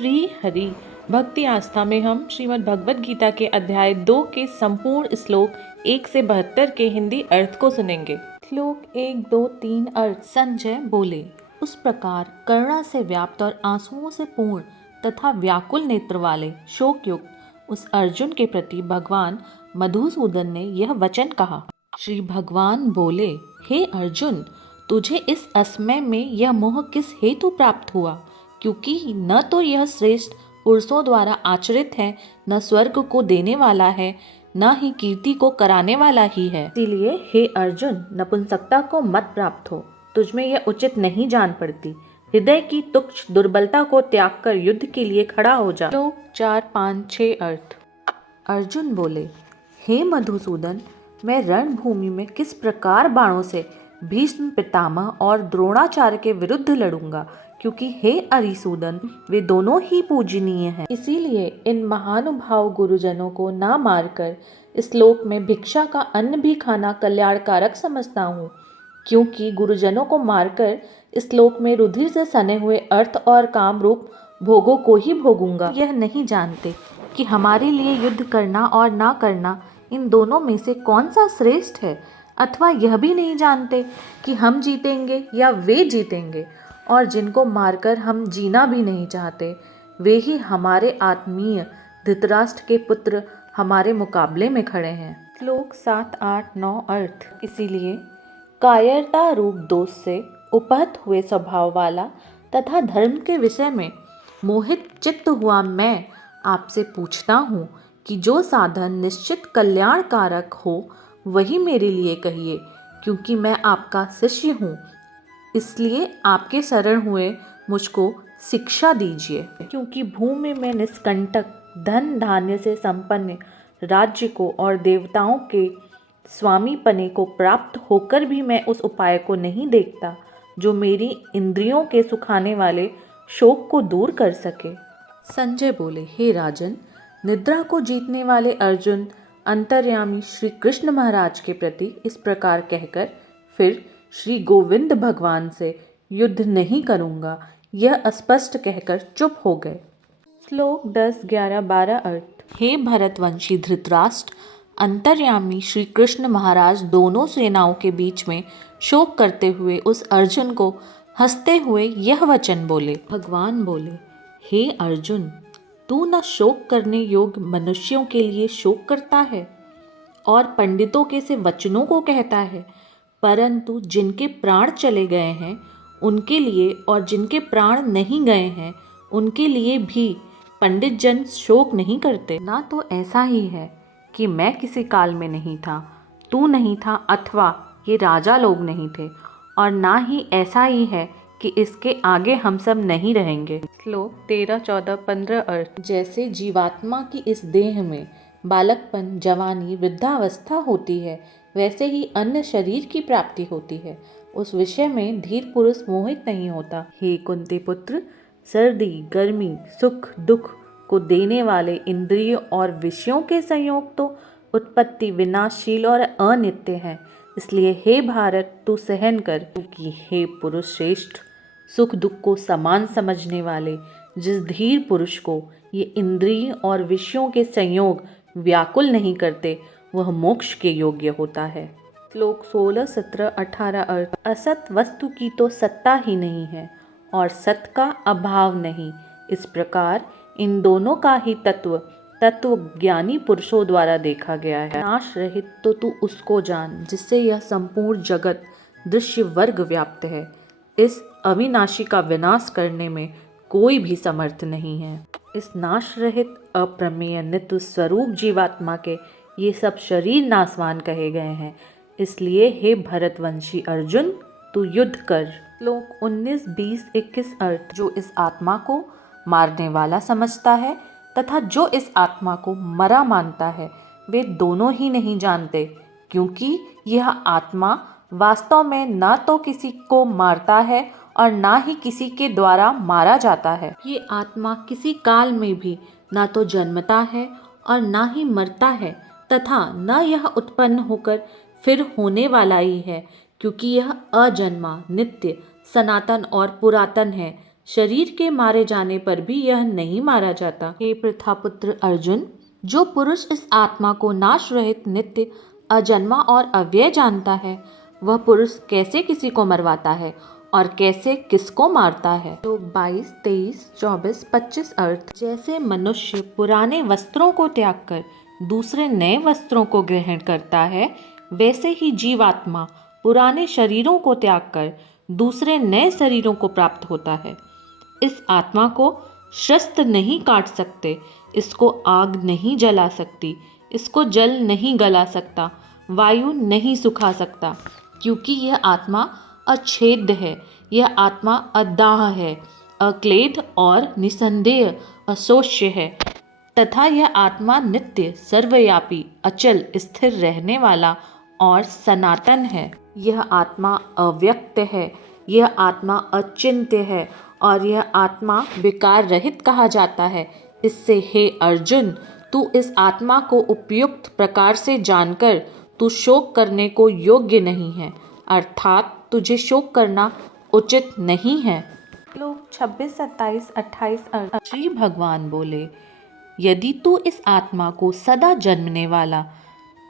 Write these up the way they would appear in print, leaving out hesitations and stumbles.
श्री हरि भक्ति आस्था में हम श्रीमद् भगवत गीता के अध्याय 2 के संपूर्ण श्लोक 1 से 72 के हिंदी अर्थ को सुनेंगे। श्लोक 1, 2, 3 अर्थ। संजय बोले, उस प्रकार करुणा से व्याप्त और आंसुओं से पूर्ण तथा व्याकुल नेत्र वाले शोक युक्त उस अर्जुन के प्रति भगवान मधुसूदन ने यह वचन कहा। श्री भगवान बोले, हे अर्जुन, तुझे इस असमय में यह मोह किस हेतु प्राप्त हुआ? क्योंकि न तो यह श्रेष्ठ पुरुषों द्वारा आचरित है, न स्वर्ग को देने वाला है, न ही कीर्ति को कराने वाला ही है। इसीलिए हे अर्जुन, नपुंसकता को मत प्राप्त हो, तुझमें यह उचित नहीं जान पड़ती। हृदय की तुच्छ दुर्बलता को त्याग कर युद्ध के लिए खड़ा हो जा। श्लोक 4, 5, 6 अर्थ। अर्जुन बोले, हे मधुसूदन, मैं रणभूमि में किस प्रकार बाणों से भीष्म पितामह और द्रोणाचार्य के विरुद्ध लड़ूंगा, क्योंकि हे अरिसूदन, वे दोनों ही पूजनीय हैं। इसीलिए इन महानुभाव गुरुजनों को ना मारकर इस श्लोक में भिक्षा का अन्न भी खाना कल्याणकारक समझता हूँ, क्योंकि गुरुजनों को मारकर इस श्लोक में रुधिर से सने हुए अर्थ और काम रूप भोगों को ही भोगूंगा। यह नहीं जानते कि हमारे लिए युद्ध करना और ना करना, इन दोनों में से कौन सा श्रेष्ठ है, अथवा यह भी नहीं जानते कि हम जीतेंगे या वे जीतेंगे, और जिनको मारकर हम जीना भी नहीं चाहते, वे ही हमारे आत्मीय धृतराष्ट्र के पुत्र हमारे मुकाबले में खड़े हैं। श्लोक 7, 8, 9 अर्थ। इसीलिए कायरता रूप दोष से उपहत हुए स्वभाव वाला तथा धर्म के विषय में मोहित चित्त हुआ मैं आपसे पूछता हूँ कि जो साधन निश्चित कल्याणकारक हो वही मेरे लिए कहिए, क्योंकि मैं आपका शिष्य हूँ। इसलिए आपके शरण हुए मुझको शिक्षा दीजिए, क्योंकि भूमि में निष्कंटक धन धान्य से संपन्न राज्य को और देवताओं के स्वामी पने को प्राप्त होकर भी मैं उस उपाय को नहीं देखता जो मेरी इंद्रियों के सुखाने वाले शोक को दूर कर सके। संजय बोले, हे राजन, निद्रा को जीतने वाले अर्जुन अंतर्यामी श्री कृष्ण महाराज के प्रति इस प्रकार कहकर फिर श्री गोविंद भगवान से युद्ध नहीं करूँगा, यह स्पष्ट कहकर चुप हो गए। श्लोक 10, 11, 12 अर्थ। हे भरतवंशी धृतराष्ट्र, अंतर्यामी श्री कृष्ण महाराज दोनों सेनाओं के बीच में शोक करते हुए उस अर्जुन को हंसते हुए यह वचन बोले। भगवान बोले, हे अर्जुन, तू न शोक करने योग्य मनुष्यों के लिए शोक करता है और पंडितों के से वचनों को कहता है, परंतु जिनके प्राण चले गए हैं उनके लिए और जिनके प्राण नहीं गए हैं उनके लिए भी पंडित जन शोक नहीं करते। ना तो ऐसा ही है कि मैं किसी काल में नहीं था, तू नहीं था, अथवा ये राजा लोग नहीं थे, और ना ही ऐसा ही है कि इसके आगे हम सब नहीं रहेंगे। श्लोक 13, 14, 15 अर्थ। जैसे जीवात्मा की इस देह में बालकपन, जवानी, वृद्धावस्था होती है, वैसे ही अन्य शरीर की प्राप्ति होती है। उस विषय में धीर पुरुष मोहित नहीं होता। हे कुंती पुत्र, सर्दी, गर्मी, सुख, दुख को देने वाले इंद्रियों और विषयों के संयोग तो उत्पत्ति, विनाशशील और अनित्य हैं। इसलिए हे भारत, तू सहन कर, क्योंकि हे पुरुष श्रेष्ठ, सुख दुख को समान समझने वाले जिस धीर पुरुष को ये इंद्रिय और विषयों के संयोग व्याकुल नहीं करते, वह मोक्ष के योग्य होता है। श्लोक 16, 17, 18 अर्थ। असत वस्तु की तो सत्ता ही नहीं है और सत का अभाव नहीं। इस प्रकार इन दोनों का ही तत्व ज्ञानी पुरुषों द्वारा देखा गया है। नाश रहित तो तू उसको जान जिससे यह संपूर्ण जगत दृश्य वर्ग व्याप्त है। इस अविनाशी का विनाश करने में कोई भी समर्थ नहीं है। इस नाश रहित अप्रमेय नित्य स्वरूप जीवात्मा के ये सब शरीर नाशवान कहे गए हैं। इसलिए हे भरतवंशी अर्जुन, तू युद्ध कर। श्लोक 19, 20, 21 अर्थ। जो इस आत्मा को मारने वाला समझता है तथा जो इस आत्मा को मरा मानता है, वे दोनों ही नहीं जानते, क्योंकि यह आत्मा वास्तव में ना तो किसी को मारता है और ना ही किसी के द्वारा मारा जाता है। ये आत्मा किसी काल में भी ना तो जन्मता है और ना ही मरता है, तथा न यह उत्पन्न होकर फिर होने वाला ही है, क्योंकि यह अजन्मा, नित्य, सनातन और पुरातन है। शरीर के मारे जाने पर भी यह नहीं मारा जाता। हे प्रथापुत्र अर्जुन, जो पुरुष इस आत्मा को नाश रहित, नित्य, अजन्मा और अव्यय जानता है, वह पुरुष कैसे किसी को मरवाता है और कैसे किसको मारता है। तो 22, 23, 24, 25 अर्थ। जैसे मनुष्य पुराने वस्त्रों को त्याग कर दूसरे नए वस्त्रों को ग्रहण करता है, वैसे ही जीवात्मा पुराने शरीरों को त्याग कर दूसरे नए शरीरों को प्राप्त होता है। इस आत्मा को शस्त्र नहीं काट सकते, इसको आग नहीं जला सकती, इसको जल नहीं गला सकता, वायु नहीं सुखा सकता, क्योंकि यह आत्मा अछेद्य है, यह आत्मा अदाह है, अक्लेद और निसंदेह अशोष्य है, तथा यह आत्मा नित्य, सर्वव्यापी, अचल, स्थिर रहने वाला और सनातन है। यह आत्मा अव्यक्त है, यह आत्मा अचिंत्य है और यह आत्मा विकार रहित कहा जाता है। इससे हे अर्जुन, तू इस आत्मा को उपयुक्त प्रकार से जानकर तू शोक करने को योग्य नहीं है, अर्थात तुझे शोक करना उचित नहीं है। श्लोक 26, 27, 28 श्री भगवान बोले, यदि तू इस आत्मा को सदा जन्मने वाला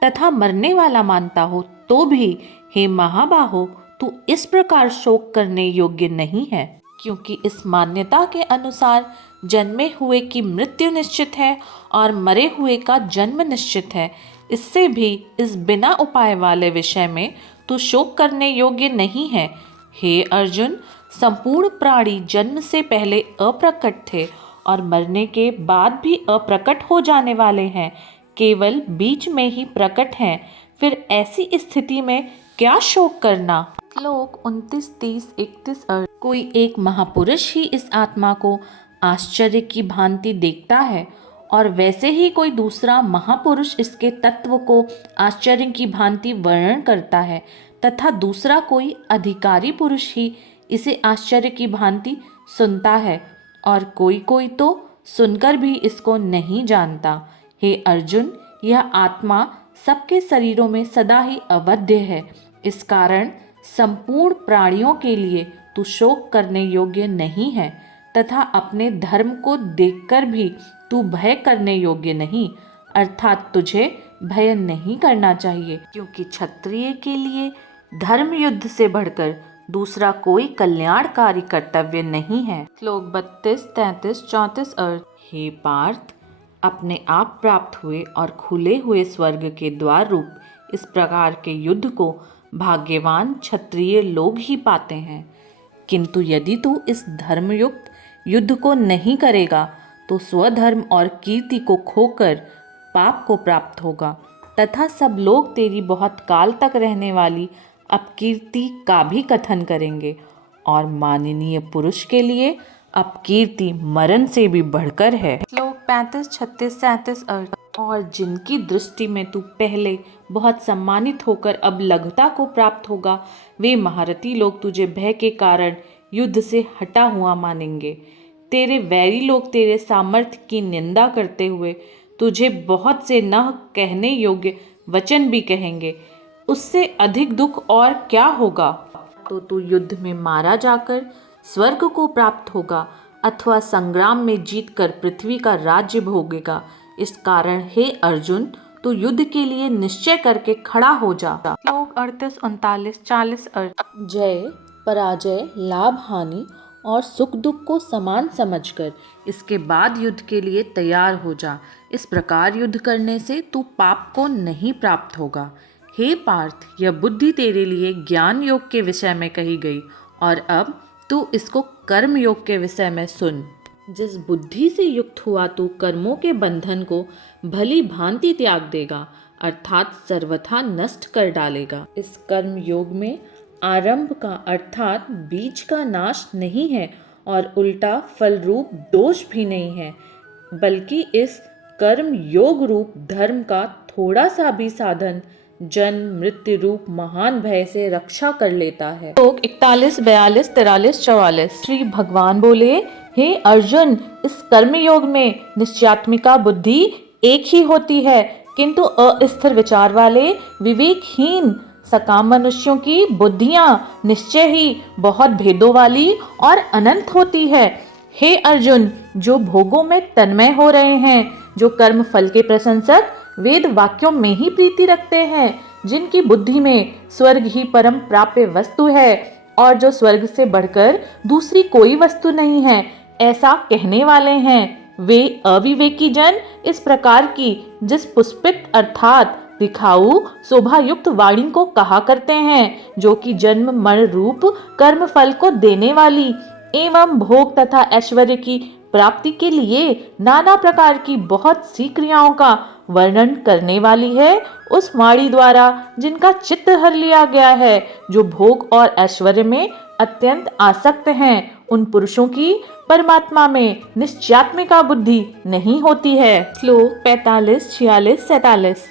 तथा मरने वाला मानता हो तो भी हे महाबाहो, तू इस प्रकार शोक करने योग्य नहीं है, क्योंकि इस मान्यता के अनुसार जन्मे हुए की मृत्यु निश्चित है और मरे हुए का जन्म निश्चित है। इससे भी इस बिना उपाय वाले विषय में तू शोक करने योग्य नहीं है। हे अर्जुन, संपूर्ण प्राणी जन्म से पहले अप्रकट थे और मरने के बाद भी अप्रकट हो जाने वाले हैं, केवल बीच में ही प्रकट हैं। फिर ऐसी स्थिति में क्या शोक करना। श्लोक 29, 30, 31 कोई एक महापुरुष ही इस आत्मा को आश्चर्य की भांति देखता है और वैसे ही कोई दूसरा महापुरुष इसके तत्व को आश्चर्य की भांति वर्णन करता है, तथा दूसरा कोई अधिकारी पुरुष ही इसे आश्चर्य की भांति सुनता है और कोई कोई तो सुनकर भी इसको नहीं जानता। हे अर्जुन, यह आत्मा सबके शरीरों में सदा ही अवध्य है। इस कारण संपूर्ण प्राणियों के लिए तू शोक करने योग्य नहीं है तथा अपने धर्म को देखकर भी तू भय करने योग्य नहीं, अर्थात तुझे भय नहीं करना चाहिए, क्योंकि क्षत्रिय के लिए धर्म युद्ध से बढ़कर दूसरा कोई कल्याणकारी कर्तव्य नहीं है। श्लोक 32, 33, 34 हे पार्थ, अपने आप प्राप्त हुए और खुले हुए स्वर्ग के द्वार रूप इस प्रकार के युद्ध को भाग्यवान क्षत्रिय लोग ही पाते हैं। किंतु यदि तू इस धर्मयुक्त युद्ध को नहीं करेगा तो स्वधर्म और कीर्ति को खोकर पाप को प्राप्त होगा तथा सब लोग तेरी बहुत काल तक रहने वाली अपकीर्ति का भी कथन करेंगे, और माननीय पुरुष के लिए अपकीर्ति मरण से भी बढ़कर है। श्लोक 35, 36, 37 और जिनकी दृष्टि में तू पहले बहुत सम्मानित होकर अब लघुता को प्राप्त होगा, वे महारथी लोग तुझे भय के कारण युद्ध से हटा हुआ मानेंगे। तेरे वैरी लोग तेरे सामर्थ्य की निंदा करते हुए तुझे बहुत से न कहने योग्य वचन भी कहेंगे। उससे अधिक दुख और क्या होगा। तो तू युद्ध में मारा जाकर स्वर्ग को प्राप्त होगा अथवा संग्राम में जीतकर पृथ्वी का राज्य भोगेगा। इस कारण हे अर्जुन, तू युद्ध के लिए निश्चय करके खड़ा हो जा। श्लोक 38, 39, 40 जय, पराजय, लाभ, हानि और सुख दुख को समान समझकर इसके बाद युद्ध के लिए तैयार हो जा। इस प्रकार युद्ध करने से तू पाप को नहीं प्राप्त होगा। हे पार्थ, यह बुद्धि तेरे लिए ज्ञान योग के विषय में कही गई और अब तू इसको कर्म योग के विषय में सुन। जिस बुद्धि से युक्त हुआ तू कर्मों के बंधन को भली भांति त्याग देगा, अर्थात सर्वथा नष्ट कर डालेगा। इस कर्म योग में आरंभ का अर्थात बीज का नाश नहीं है और उल्टा फल रूप दोष भी नहीं है, बल्कि इस कर्म योग रूप धर्म का थोड़ा सा भी साधन जन्म मृत्यु रूप महान भय से रक्षा कर लेता है। श्लोक 41, 42, 43, 44 श्री भगवान बोले, हे अर्जुन, इस कर्म योग में निश्चयात्मिका बुद्धि एक ही होती है, किंतु अस्थिर विचार वाले विवेकहीन सकाम मनुष्यों की बुद्धियां निश्चय ही बहुत भेदों वाली और अनंत होती है। हे अर्जुन, जो भोगों में तन्मय हो रहे हैं, जो कर्म फल के प्रशंसक वेद वाक्यों में ही प्रीति रखते हैं, जिनकी बुद्धि में स्वर्ग ही परम प्राप्य वस्तु है और जो स्वर्ग से बढ़कर दूसरी कोई वस्तु नहीं है, ऐसा कहने वाले हैं, वे अविवेकी जन इस प्रकार की जिस पुष्पित अर्थात दिखाऊ शोभा युक्त वाणी को कहा करते हैं, जो कि जन्म मरण रूप कर्म फल को देने वाली एवं भोग तथा ऐश्वर्य की प्राप्ति के लिए नाना प्रकार की बहुत सी क्रियाओं का वर्णन करने वाली है, उस वाणी द्वारा जिनका चित्त हर लिया गया है, जो भोग और ऐश्वर्य में अत्यंत आसक्त हैं, उन पुरुषों की परमात्मा में निश्चयात्मिका बुद्धि नहीं होती है। श्लोक 45, 46, 47।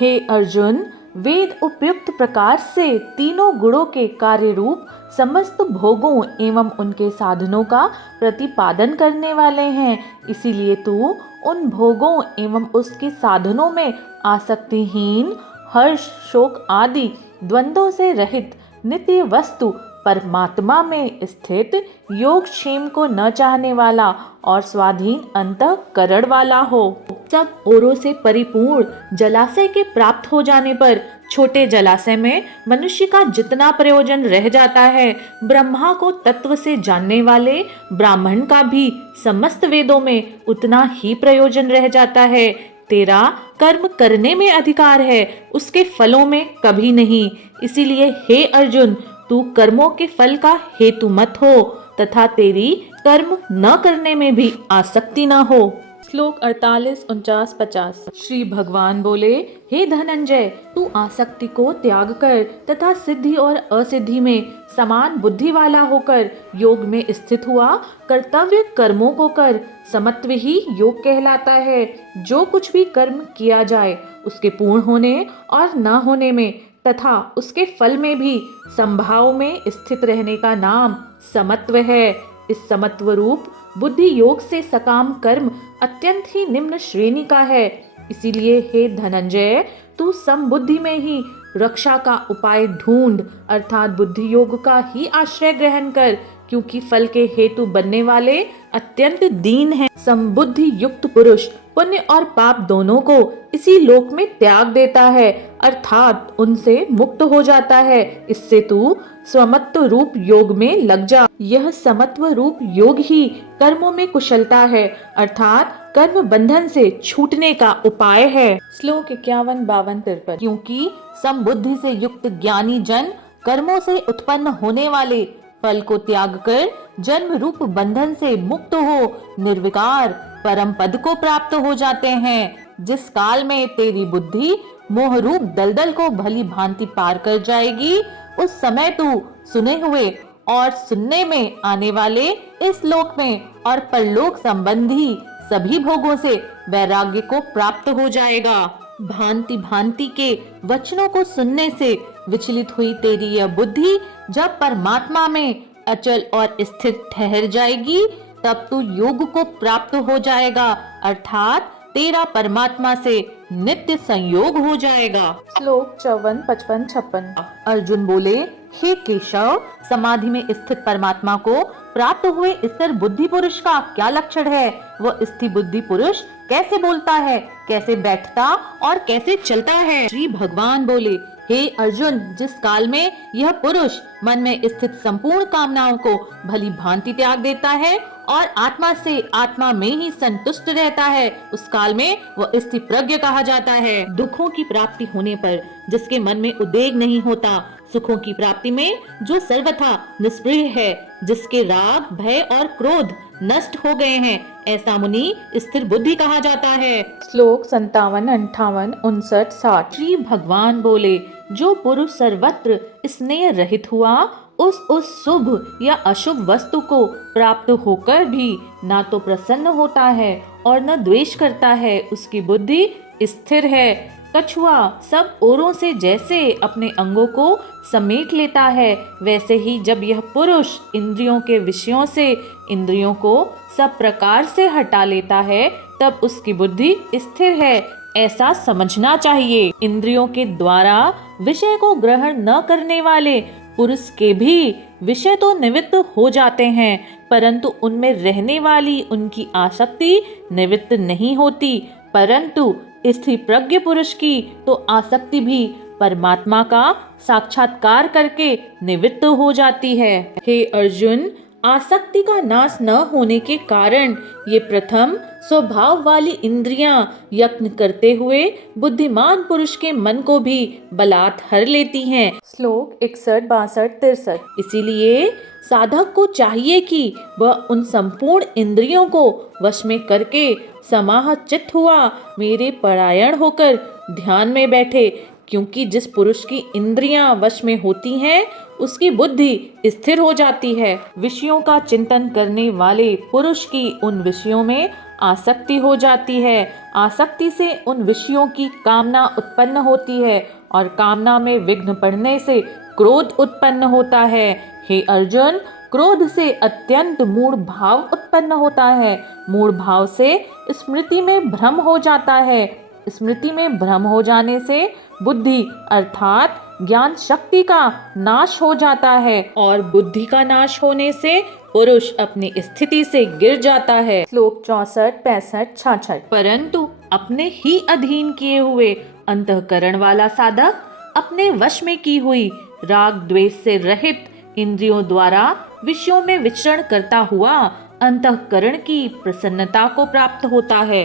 हे अर्जुन, वेद उपयुक्त प्रकार से तीनों गुणों के कार्य रूप समस्त भोगों एवं उनके साधनों का प्रतिपादन करने वाले हैं। इसीलिए तू उन भोगों एवं उसके साधनों में आसक्तिहीन, हर्ष शोक आदि द्वंद्वों से रहित नित्य वस्तु परमात्मा में स्थित योग क्षेम को न चाहने वाला और स्वाधीन अंतःकरण वाला हो। सब ओरों से परिपूर्ण जलाशय के प्राप्त हो जाने पर छोटे जलाशय में मनुष्य का जितना प्रयोजन रह जाता है, ब्रह्मा को तत्व से जानने वाले ब्राह्मण का भी समस्त वेदों में उतना ही प्रयोजन रह जाता है। तेरा कर्म करने में अधिकार है, उसके फलों में कभी नहीं। इसीलिए हे अर्जुन, तू कर्मों के फल का हेतु मत हो तथा तेरी कर्म न करने में भी आसक्ति न हो। श्लोक 48, 49, 50। श्री भगवान बोले, हे धनंजय, तू आसक्ति को त्याग कर तथा सिद्धि और असिद्धि में समान बुद्धि वाला होकर योग में स्थित हुआ कर्तव्य कर्मों को कर। समत्व ही योग कहलाता है। जो कुछ भी कर्म किया जाए उसके पूर्ण होने और न होने में तथा उसके फल में भी संभाव में स्थित रहने का नाम समत्व है। इस समत्व रूप बुद्धि योग से सकाम कर्म अत्यंत ही निम्न श्रेणी का है। इसीलिए हे धनंजय, तू समबुद्धि में ही रक्षा का उपाय ढूंढ, अर्थात बुद्धि योग का ही आश्रय ग्रहण कर, क्योंकि फल के हेतु बनने वाले अत्यंत दीन हैं। समबुद्धि युक्त पुरुष पुण्य और पाप दोनों को इसी लोक में त्याग देता है, अर्थात उनसे मुक्त हो जाता है। इससे तू स्वमत्व रूप योग में लग जा। यह समत्व रूप योग ही कर्मों में कुशलता है, अर्थात कर्म बंधन से छूटने का उपाय है। श्लोक 51, 52, 53। क्योंकि समबुद्धि से युक्त ज्ञानी जन कर्मों से उत्पन्न होने वाले फल को त्याग कर जन्म रूप बंधन से मुक्त हो निर्विकार परम पद को प्राप्त हो जाते हैं। जिस काल में तेरी बुद्धि मोह रूप दलदल को भली भांति पार कर जाएगी, उस समय तू सुने हुए और सुनने में आने वाले इस लोक में और परलोक संबंधी सभी भोगों से वैराग्य को प्राप्त हो जाएगा। भांति भांति के वचनों को सुनने से विचलित हुई तेरी यह बुद्धि जब परमात्मा में अचल और स्थिर ठहर जाएगी, तब तू योग को प्राप्त हो जाएगा, अर्थात तेरा परमात्मा से नित्य संयोग हो जाएगा। श्लोक 54, 55, 56। अर्जुन बोले, हे केशव, समाधि में स्थित परमात्मा को प्राप्त हुए स्थिर बुद्धि पुरुष का क्या लक्षण है? वह स्थिर बुद्धि पुरुष कैसे बोलता है, कैसे बैठता और कैसे चलता है? श्री भगवान बोले, हे अर्जुन, जिस काल में यह पुरुष मन में स्थित संपूर्ण कामनाओं को भली भांति त्याग देता है और आत्मा से आत्मा में ही संतुष्ट रहता है, उस काल में वह स्थिर प्रज्ञ कहा जाता है। दुखों की प्राप्ति होने पर जिसके मन में उद्वेग नहीं होता, सुखों की प्राप्ति में जो सर्वथा निष्प्रिय है, जिसके राग भय और क्रोध नष्ट हो गए हैं, ऐसा मुनि स्थिर बुद्धि कहा जाता है। श्लोक 57, 58, 59, 60। श्री भगवान बोले, जो पुरुष सर्वत्र स्नेह रहित हुआ, उस शुभ या अशुभ वस्तु को प्राप्त होकर भी ना तो प्रसन्न होता है और न द्वेष करता है, उसकी बुद्धि स्थिर है। कछुआ सब ओरों से जैसे अपने अंगों को समेट लेता है, वैसे ही जब यह पुरुष इंद्रियों के विषयों से इंद्रियों को सब प्रकार से हटा लेता है, तब उसकी बुद्धि स्थिर है, ऐसा समझना चाहिए। इंद्रियों के द्वारा विषय को ग्रहण न करने वाले पुरुष के भी विषय तो निवृत्त हो जाते हैं, परंतु उनमें रहने वाली उनकी आसक्ति निवृत्त नहीं होती। परंतु स्थिर प्रज्ञ पुरुष की तो आसक्ति भी परमात्मा का साक्षात्कार करके निवृत्त हो जाती है। हे अर्जुन, आसक्ति का नाश न होने के कारण ये प्रथम स्वभाव वाली इंद्रियां यत्न करते हुए बुद्धिमान पुरुष के मन को भी बलात् हर लेती हैं। श्लोक 61, 62, 63। इसीलिए साधक को चाहिए कि वह उन संपूर्ण इंद्रियों को वश में करके समाह चित्त हुआ मेरे परायण होकर ध्यान में बैठे, क्योंकि जिस पुरुष की इंद्रियां वश में होती हैं उसकी बुद्धि स्थिर हो जाती है। विषयों का चिंतन करने वाले पुरुष की उन विषयों में आसक्ति हो जाती है। आसक्ति से उन विषयों की कामना उत्पन्न होती है और कामना में विघ्न पड़ने से क्रोध उत्पन्न होता है। हे अर्जुन, क्रोध से अत्यंत मूढ़ भाव उत्पन्न होता है। मूढ़ भाव से स्मृति में भ्रम हो जाता है। स्मृति में भ्रम हो जाने से बुद्धि अर्थात ज्ञान शक्ति का नाश हो जाता है और बुद्धि का नाश होने से पुरुष अपनी स्थिति से गिर जाता है। श्लोक 64, 65, 66। परंतु अपने ही अधीन किए हुए अंतःकरण वाला साधक अपने वश में की हुई राग द्वेष से रहित इंद्रियों द्वारा विषयों में विचरण करता हुआ अंतःकरण की प्रसन्नता को प्राप्त होता है।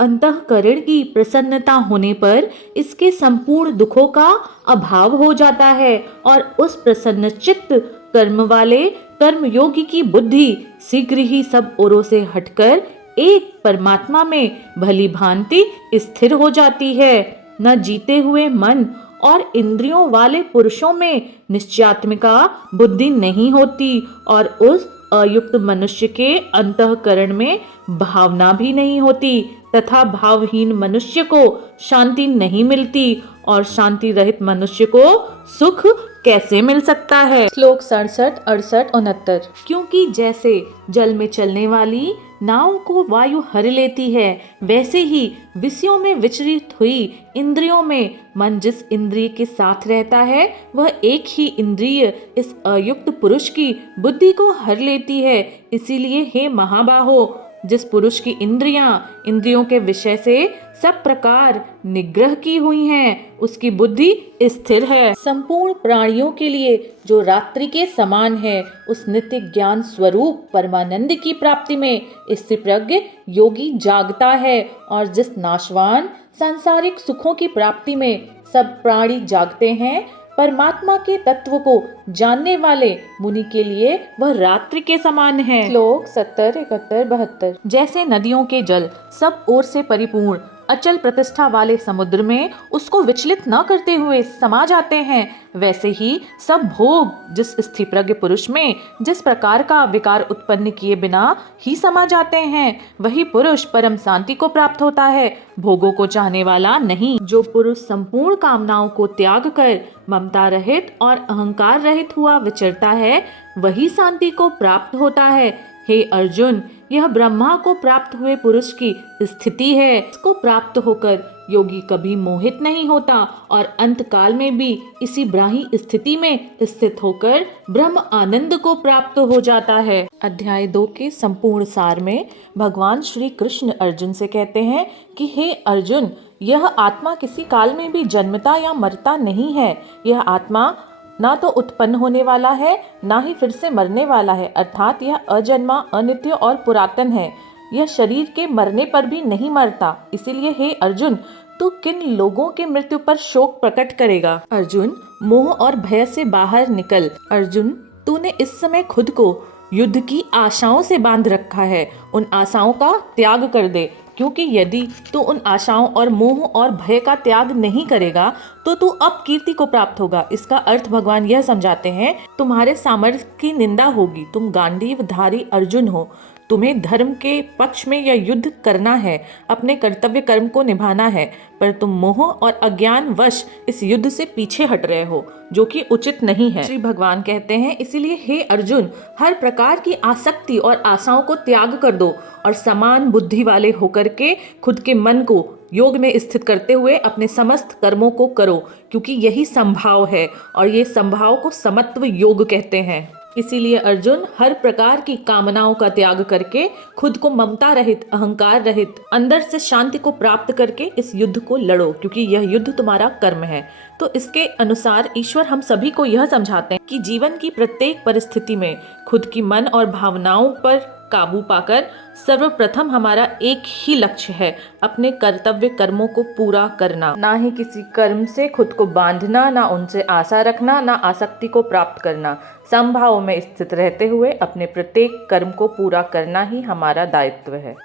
अंतःकरण की प्रसन्नता होने पर इसके संपूर्ण दुखों का अभाव हो जाता है और उस प्रसन्न चित्त कर्म वाले कर्मयोगी की बुद्धि शीघ्र ही सब ओरों से हटकर एक परमात्मा में भली भांति स्थिर हो जाती है। न जीते हुए मन और इंद्रियों वाले पुरुषों में निश्चयात्मिका बुद्धि नहीं होती और उस अयुक्त मनुष्य के अंतःकरण में भावना भी नहीं होती तथा भावहीन मनुष्य को शांति नहीं मिलती और शांति रहित मनुष्य को सुख कैसे मिल सकता है। श्लोक 67, 68, 69। क्योंकि जैसे जल में चलने वाली नाव को वायु हर लेती है, वैसे ही विषयों में विचलित हुई इंद्रियों में मन जिस इंद्रिय के साथ रहता है वह एक ही इंद्रिय इस अयुक्त पुरुष की बुद्धि को हर लेती है। इसीलिए हे महाबाहो, जिस पुरुष की इंद्रियों के विषय से सब प्रकार निग्रह की हुई हैं, उसकी बुद्धि स्थिर है। संपूर्ण प्राणियों के लिए जो रात्रि के समान है, उस नित्य ज्ञान स्वरूप परमानंद की प्राप्ति में स्थिर प्रज्ञ योगी जागता है और जिस नाशवान सांसारिक सुखों की प्राप्ति में सब प्राणी जागते हैं, परमात्मा के तत्व को जानने वाले मुनि के लिए वह रात्रि के समान है। श्लोक 70, 71, 72। जैसे नदियों के जल सब ओर से परिपूर्ण अचल प्रतिष्ठा वाले समुद्र में उसको विचलित न करते हुए समा जाते हैं, वैसे ही सब भोग जिस स्थितप्रज्ञ पुरुष में जिस प्रकार का विकार उत्पन्न किए बिना ही समा जाते हैं, वही पुरुष परम शांति को प्राप्त होता है, भोगों को चाहने वाला नहीं। जो पुरुष संपूर्ण कामनाओं को त्याग कर ममता रहित और अहंकार रहित हुआ विचरता है, वही शांति को प्राप्त होता है। हे अर्जुन, यह ब्रह्मा को प्राप्त हुए पुरुष की स्थिति है। इसको प्राप्त होकर योगी कभी मोहित नहीं होता और अंत काल में भी इसी ब्राही स्थिति में स्थित होकर ब्रह्म आनंद को प्राप्त हो जाता है। अध्याय 2 के संपूर्ण सार में भगवान श्री कृष्ण अर्जुन से कहते हैं कि हे अर्जुन, यह आत्मा किसी काल में भी जन्मता या मरता नहीं है। यह आत्मा ना तो उत्पन्न होने वाला है, ना ही फिर से मरने वाला है, अर्थात यह अजन्मा, अनित्य और पुरातन है। यह शरीर के मरने पर भी नहीं मरता। इसीलिए हे अर्जुन, तू किन लोगों के मृत्यु पर शोक प्रकट करेगा? अर्जुन, मोह और भय से बाहर निकल। अर्जुन, तूने इस समय खुद को युद्ध की आशाओं से बांध रखा है। उन आशाओं का त्याग कर दे, क्योंकि यदि तू उन आशाओं और मोह और भय का त्याग नहीं करेगा तो तू अपकीर्ति को प्राप्त होगा। इसका अर्थ भगवान यह समझाते हैं, तुम्हारे सामर्थ्य की निंदा होगी। तुम गांडीवधारी अर्जुन हो, तुम्हें धर्म के पक्ष में यह युद्ध करना है, अपने कर्तव्य कर्म को निभाना है, पर तुम मोह और अज्ञान वश इस युद्ध से पीछे हट रहे हो, जो कि उचित नहीं है। श्री भगवान कहते हैं, इसीलिए हे अर्जुन, हर प्रकार की आसक्ति और आशाओं को त्याग कर दो और समान बुद्धि वाले होकर के खुद के मन को योग में स्थित करते हुए अपने समस्त कर्मों को करो, क्योंकि यही संभाव है और ये संभाव को समत्व योग कहते हैं। इसीलिए अर्जुन, हर प्रकार की कामनाओं का त्याग करके खुद को ममता रहित, अहंकार रहित, अंदर से शांति को प्राप्त करके इस युद्ध को लड़ो, क्योंकि यह युद्ध तुम्हारा कर्म है। तो इसके अनुसार ईश्वर हम सभी को यह समझाते हैं कि जीवन की प्रत्येक परिस्थिति में खुद की मन और भावनाओं पर काबू पाकर सर्वप्रथम हमारा एक ही लक्ष्य है, अपने कर्तव्य कर्मों को पूरा करना, ना ही किसी कर्म से खुद को बांधना, ना उनसे आशा रखना, ना आसक्ति को प्राप्त करना। समभाव में स्थित रहते हुए अपने प्रत्येक कर्म को पूरा करना ही हमारा दायित्व है।